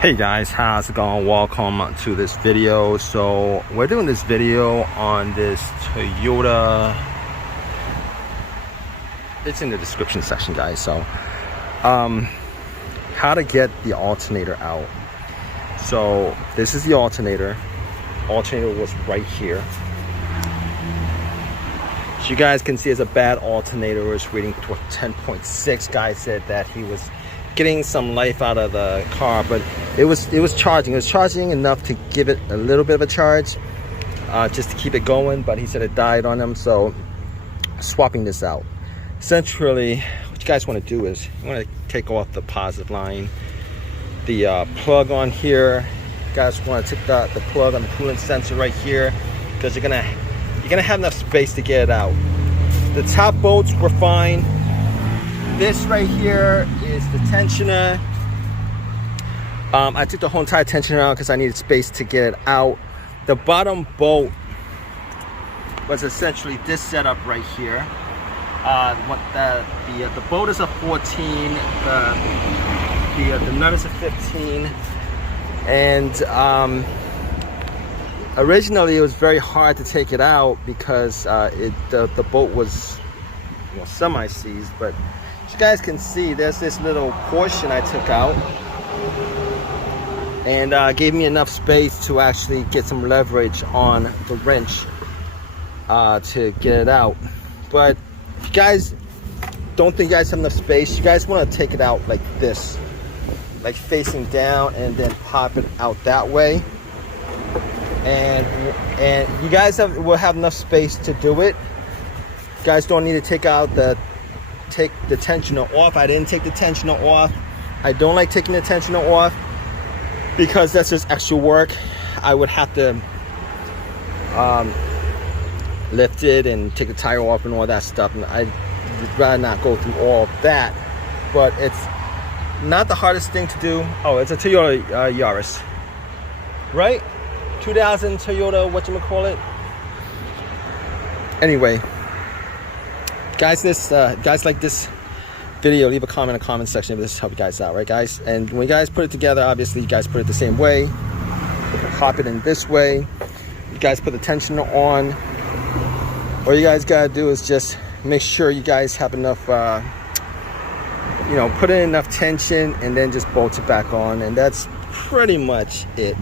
Hey guys, how's it going? Welcome to this video. So we're doing this video on this Toyota. It's in the description section, guys. So how to get the alternator out. So this is the alternator. Alternator was right here. So you guys can see it's a bad alternator. It's reading to 10.6. Guy said that he was getting some life out of the car, but it was charging. It was charging enough to give it a little bit of a charge, just to keep it going. But he said it died on him, so swapping this out. Essentially, what you guys want to do is you want to take off the positive line, the plug on here. You guys want to take the plug on the coolant sensor right here, because you're gonna have enough space to get it out. The top bolts were fine. This right here is the tensioner. I took the whole entire tensioner out because I needed space to get it out. The bottom bolt was essentially this setup right here. The bolt is a 14. The nut is a 15. And originally it was very hard to take it out because the bolt was semi-seized, but as you guys can see, there's this little portion I took out, and gave me enough space to actually get some leverage on the wrench to get it out. But if you guys don't think you guys have enough space, you guys want to take it out like this, like facing down, and then pop it out that way. And you guys will have enough space to do it. You guys don't need to take the tensioner off. I didn't take the tensioner off. I don't like taking the tensioner off because that's just extra work. I would have to lift it and take the tire off and all that stuff, and I'd rather not go through all of that. But it's not the hardest thing to do. Oh, it's a Toyota Yaris, right? 2000 Toyota, whatchamacallit. Anyway, guys, guys like this video, leave a comment in the comment section if this helps you guys out, right guys? And when you guys put it together, obviously you guys put it the same way. You can pop it in this way. You guys put the tensioner on. All you guys gotta do is just make sure you guys have enough, put in enough tension, and then just bolt it back on, and that's pretty much it.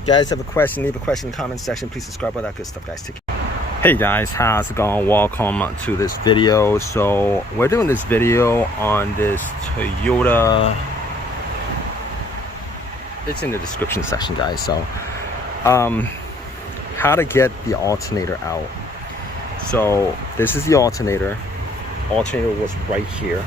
You guys have a question, leave a question in the comment section. Please subscribe, all that good stuff, guys. Take care. Hey guys, how's it going? Welcome to this video. So we're doing this video on this Toyota. It's in the description section, guys. So how to get the alternator out. So this is the alternator. Alternator was right here.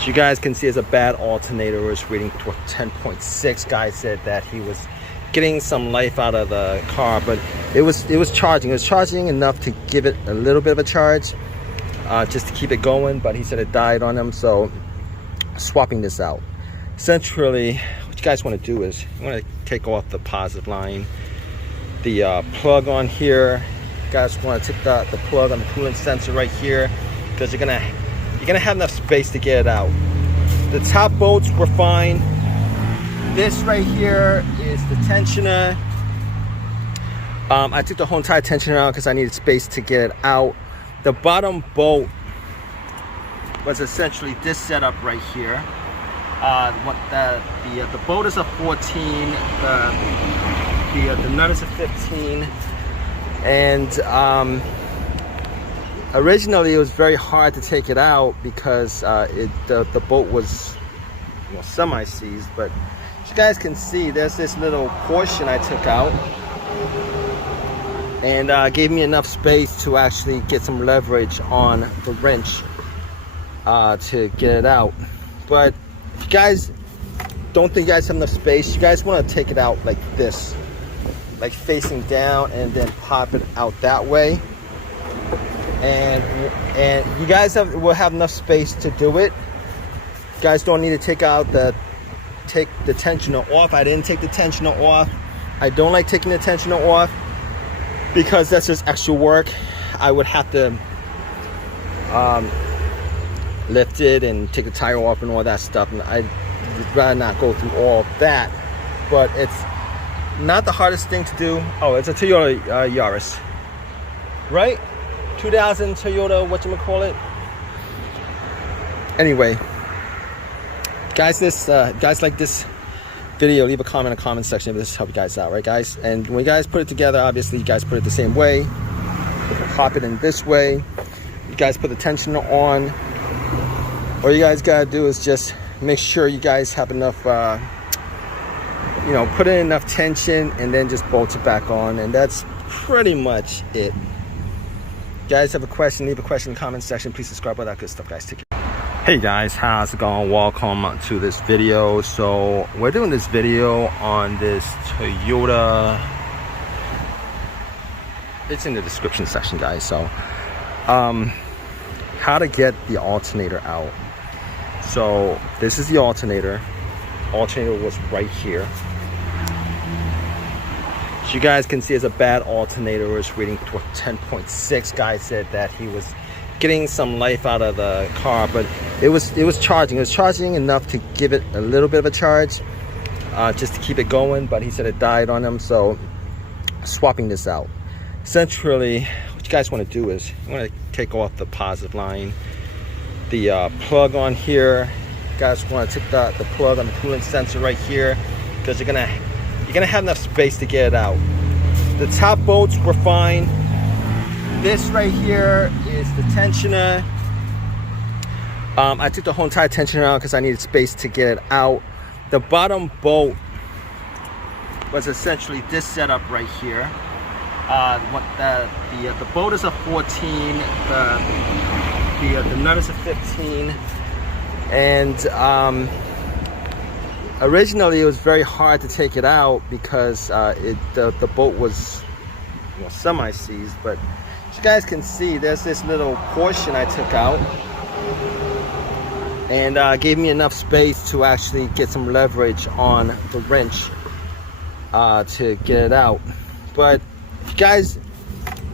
So you guys can see it's a bad alternator. It's reading to 10.6. Guy said that he was getting some life out of the car, but it was charging. It was charging enough to give it a little bit of a charge, just to keep it going. But he said it died on him, so swapping this out. Essentially, what you guys want to do is you want to take off the positive line, the plug on here. You guys want to take the plug on the coolant sensor right here, because you're gonna have enough space to get it out. The top bolts were fine. This right here is the tensioner. I took the whole entire tensioner out because I needed space to get it out. The bottom bolt was essentially this setup right here. The bolt is a 14. The nut is a 15. And originally it was very hard to take it out because the bolt was semi-seized, but as you guys can see, there's this little portion I took out, and gave me enough space to actually get some leverage on the wrench to get it out. But if you guys don't think you guys have enough space, you guys want to take it out like this, like facing down, and then pop it out that way. And you guys will have enough space to do it. You guys don't need to take the tensioner off. I didn't take the tensioner off. I don't like taking the tensioner off because that's just extra work. I would have to lift it and take the tire off and all that stuff, and I'd rather not go through all of that. But it's not the hardest thing to do. Oh, it's a Toyota Yaris, right? 2000 Toyota, whatchamacallit. Anyway, guys, guys like this video, leave a comment in the comment section if this help you guys out, right, guys? And when you guys put it together, obviously you guys put it the same way. Pop it in this way. You guys put the tensioner on. All you guys gotta do is just make sure you guys have enough, put in enough tension, and then just bolt it back on, and that's pretty much it. Guys, have a question, leave a question in the comment section. Please subscribe, all that good stuff, guys. Take care. Hey guys, how's it going? Welcome to this video. So we're doing this video on this Toyota. It's in the description section, guys. So how to get the alternator out. So this is the alternator. Alternator was right here. So you guys can see it's a bad alternator. It's reading 10.6. Guy said that he was getting some life out of the car, but it was charging. It was charging enough to give it a little bit of a charge, just to keep it going. But he said it died on him, so swapping this out. Essentially, what you guys want to do is you want to take off the positive line, the plug on here. You guys want to take the plug on the coolant sensor right here, because you're gonna have enough space to get it out. The top bolts were fine. This right here is the tensioner. I took the whole entire tensioner out because I needed space to get it out. The bottom bolt was essentially this setup right here. The bolt is a 14. The nut is a 15. And originally it was very hard to take it out because the bolt was semi-seized, but you guys can see there's this little portion I took out, and gave me enough space to actually get some leverage on the wrench to get it out. But if you guys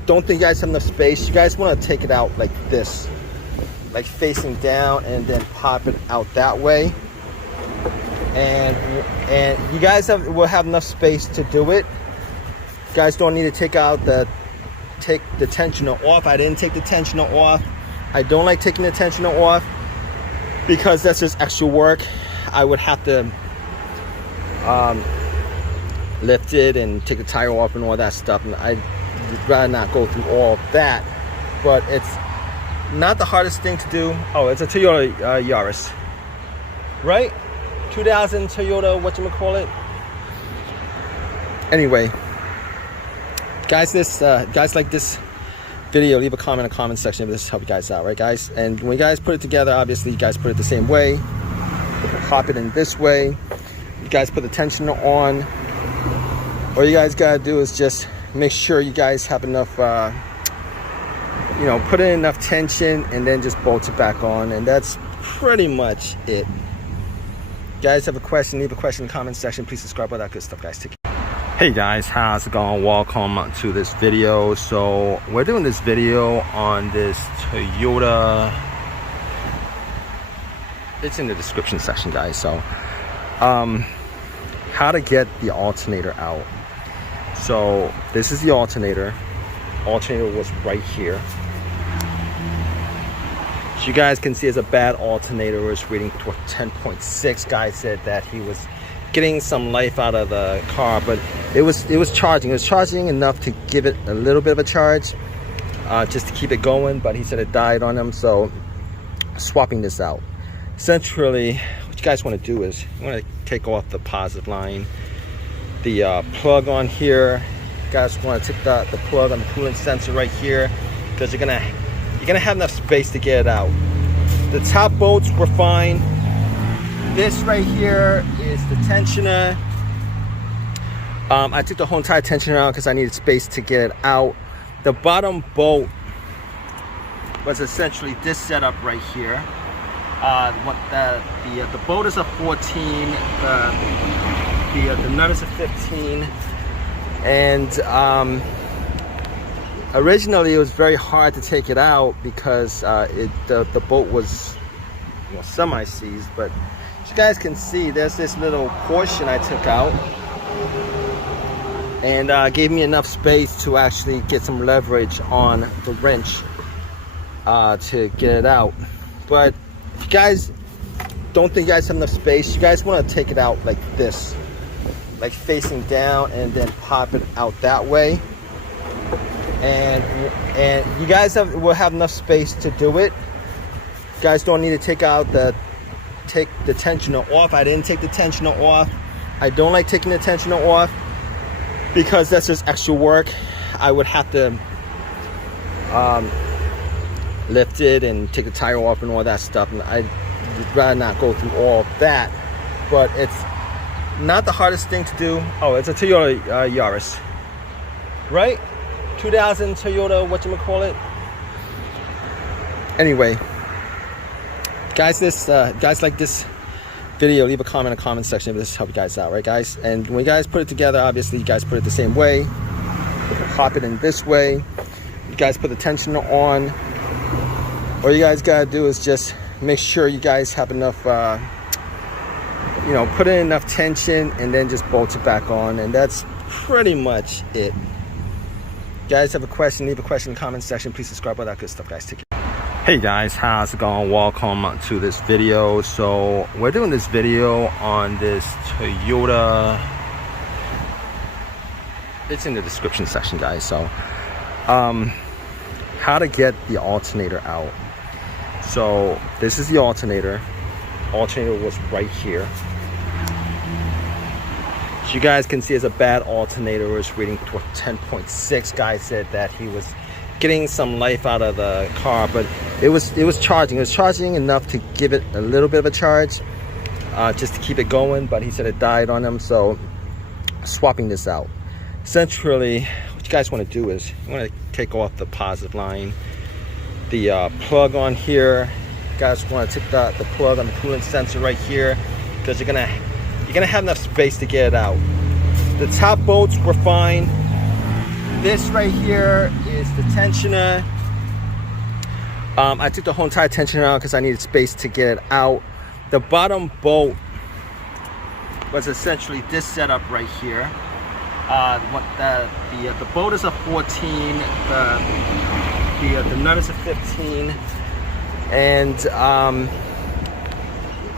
don't think you guys have enough space, you guys want to take it out like this, like facing down, and then pop it out that way, and you guys will have enough space to do it. You guys don't need to take the tensioner off. I didn't take the tensioner off. I don't like taking the tensioner off because that's just extra work. I would have to lift it and take the tire off and all that stuff, and I'd rather not go through all of that. But it's not the hardest thing to do. Oh, it's a Toyota Yaris, right? 2000 Toyota, whatchamacallit. Anyway, guys, guys like this video, leave a comment in the comment section if this help you guys out, right, guys? And when you guys put it together, obviously you guys put it the same way. Pop it in this way. You guys put the tensioner on. All you guys gotta do is just make sure you guys have enough, put in enough tension, and then just bolt it back on, and that's pretty much it. Guys, have a question, leave a question in the comment section. Please subscribe, all that good stuff, guys. Take care. Hey guys, how's it going? Welcome to this video. So we're doing this video on this Toyota. It's in the description section, guys. So how to get the alternator out. So this is the alternator. Alternator was right here. So you guys can see it's a bad alternator. It's reading 10.6. Guy said that he was getting some life out of the car, but it was charging. It was charging enough to give it a little bit of a charge, just to keep it going. But he said it died on him, so swapping this out. Essentially, what you guys want to do is you want to take off the positive line, the plug on here. You guys want to take the plug on the coolant sensor right here, because you're gonna have enough space to get it out. The top bolts were fine. This right here is the tensioner. I took the whole entire tensioner out because I needed space to get it out. The bottom bolt was essentially this setup right here. The bolt is a 14. The nut is a 15. And originally it was very hard to take it out because the bolt was semi-seized, but as you guys can see, there's this little portion I took out, and gave me enough space to actually get some leverage on the wrench to get it out. But if you guys don't think you guys have enough space, you guys want to take it out like this, like facing down, and then pop it out that way. And you guys will have enough space to do it. You guys don't need to take the tensioner off. I didn't take the tensioner off. I don't like taking the tensioner off because that's just extra work. I would have to lift it and take the tire off and all that stuff, and I'd rather not go through all of that. But it's not the hardest thing to do. Oh, it's a Toyota Yaris, right? 2000 Toyota, whatchamacallit. Anyway, guys, guys like this video, leave a comment in the comment section if this helped you guys out, right, guys? And when you guys put it together, obviously you guys put it the same way. Pop it in this way. You guys put the tensioner on. All you guys gotta do is just make sure you guys have enough, put in enough tension, and then just bolt it back on, and that's pretty much it. If you guys have a question, leave a question in the comment section. Please subscribe, all that good stuff, guys. Take care. Hey guys, how's it going? Welcome to this video. So we're doing this video on this Toyota. It's in the description section, guys. So how to get the alternator out. So this is the alternator. Alternator was right here. As you guys can see, it's a bad alternator. It was reading 10.6. Guy said that he was getting some life out of the car, but it was charging. It was charging enough to give it a little bit of a charge, just to keep it going. But he said it died on him, so swapping this out. Essentially, what you guys want to do is you want to take off the positive line, the plug on here. You guys want to take the plug on the coolant sensor right here, because you're gonna have enough space to get it out. The top bolts were fine. This right here is the tensioner. I took the whole entire tensioner out because I needed space to get it out. The bottom bolt was essentially this setup right here. The bolt is a 14. The nut is a 15. And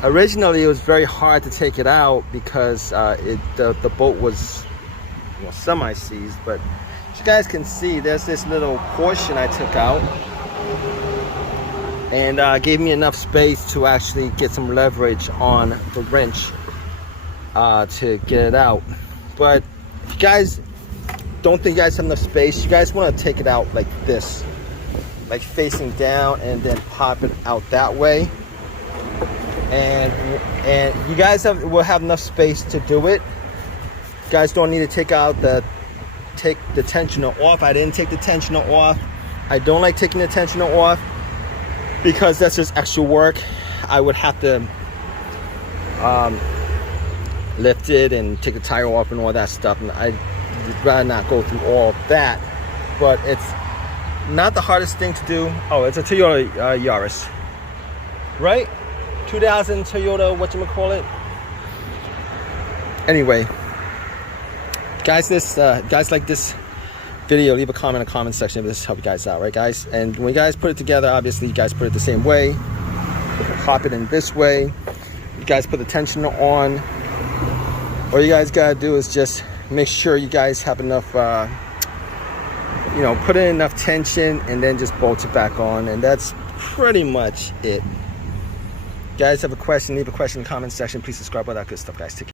originally it was very hard to take it out because the bolt was semi-seized, but as you guys can see, there's this little portion I took out, and gave me enough space to actually get some leverage on the wrench to get it out. But if you guys don't think you guys have enough space, you guys want to take it out like this, like facing down, and then pop it out that way. And you guys will have enough space to do it. You guys don't need to take the tensioner off. I didn't take the tensioner off. I don't like taking the tensioner off because that's just extra work. I would have to lift it and take the tire off and all that stuff, and I'd rather not go through all of that. But it's not the hardest thing to do. Oh, it's a Toyota Yaris, right? 2000 Toyota, whatchamacallit. Anyway, guys, guys like this video, leave a comment in the comment section if this helped you guys out, right, guys? And when you guys put it together, obviously you guys put it the same way. Pop it in this way. You guys put the tensioner on. All you guys gotta do is just make sure you guys have enough, put in enough tension, and then just bolt it back on, and that's pretty much it. If you guys have a question, leave a question in the comment section. Please subscribe, all that good stuff, guys. Take care.